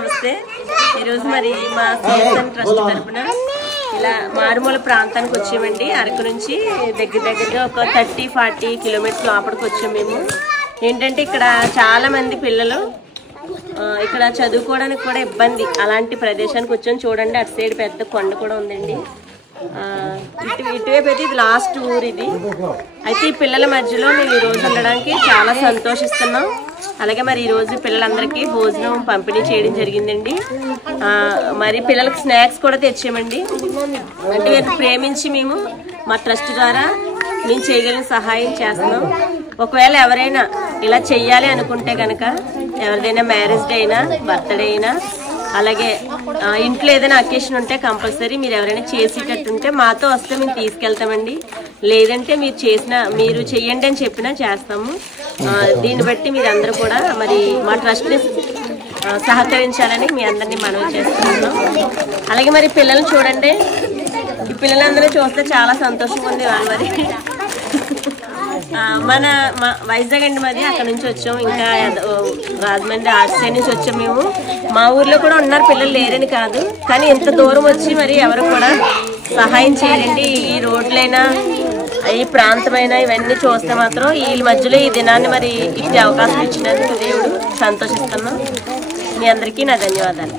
నమస్తే. ఈరోజు మరి మా సిఎస్ఎన్ ట్రస్ట్ తరఫున ఇలా మారుమూల ప్రాంతానికి వచ్చామండి. అరకు నుంచి దగ్గరగా ఒక 30-40 కిలోమీటర్స్ లోపలికి వచ్చాము మేము. ఏంటంటే ఇక్కడ చాలా మంది పిల్లలు ఇక్కడ చదువుకోవడానికి కూడా ఇబ్బంది, అలాంటి ప్రదేశానికి వచ్చాం. చూడండి అటు సైడ్ పెద్ద కొండ కూడా ఉందండి. ఇటువైపు అయితే ఇది లాస్ట్ ఊరు ఇది. అయితే ఈ పిల్లల మధ్యలో మేము ఈరోజు ఉండడానికి చాలా సంతోషిస్తున్నాం. అలాగే మరి ఈరోజు పిల్లలందరికీ భోజనం పంపిణీ చేయడం జరిగిందండి. మరి పిల్లలకు స్నాక్స్ కూడా తెచ్చామండి. అంటే వీరిని ప్రేమించి మేము మా ట్రస్ట్ ద్వారా మేము చేయగలిగిన సహాయం చేస్తున్నాం. ఒకవేళ ఎవరైనా ఇలా చెయ్యాలి అనుకుంటే కనుక, ఎవరిదైనా మ్యారేజ్ డే అయినా, బర్త్డే అయినా, అలాగే ఇంట్లో ఏదైనా అకేషన్ ఉంటే కంపల్సరీ మీరు ఎవరైనా చేసేటట్టుంటే మాతో వస్తే మేము తీసుకెళ్తామండి. లేదంటే మీరు చెయ్యండి అని చెప్పినా చేస్తాము. దీన్ని బట్టి మీరందరూ కూడా మరి మా ట్రస్ట్ని సహకరించాలని మీ అందరినీ మనవి చేస్తున్నాం. అలాగే మరి పిల్లల్ని చూడండి, ఈ పిల్లలందరూ చూస్తే చాలా సంతోషంగా ఉంది. వాళ్ళు మరి మన వైజాగ్ అండి మరి అక్కడ నుంచి వచ్చాం. ఇంకా రాజమండ్రి ఆర్ట్ సైడ్ నుంచి వచ్చాం మేము. మా ఊర్లో కూడా ఉన్నారు పిల్లలు, లేరని కాదు, కానీ ఇంత దూరం వచ్చి మరి ఎవరు కూడా సహాయం చేయండి. ఈ రోడ్లైనా ఈ ప్రాంతమైనా ఇవన్నీ చూస్తే మాత్రం వీళ్ళ మధ్యలో ఈ దినాన్ని మరి ఇచ్చే అవకాశం ఇచ్చినందుకు దేవుడు సంతోషిస్తున్నాం. మీ అందరికీ నా ధన్యవాదాలు.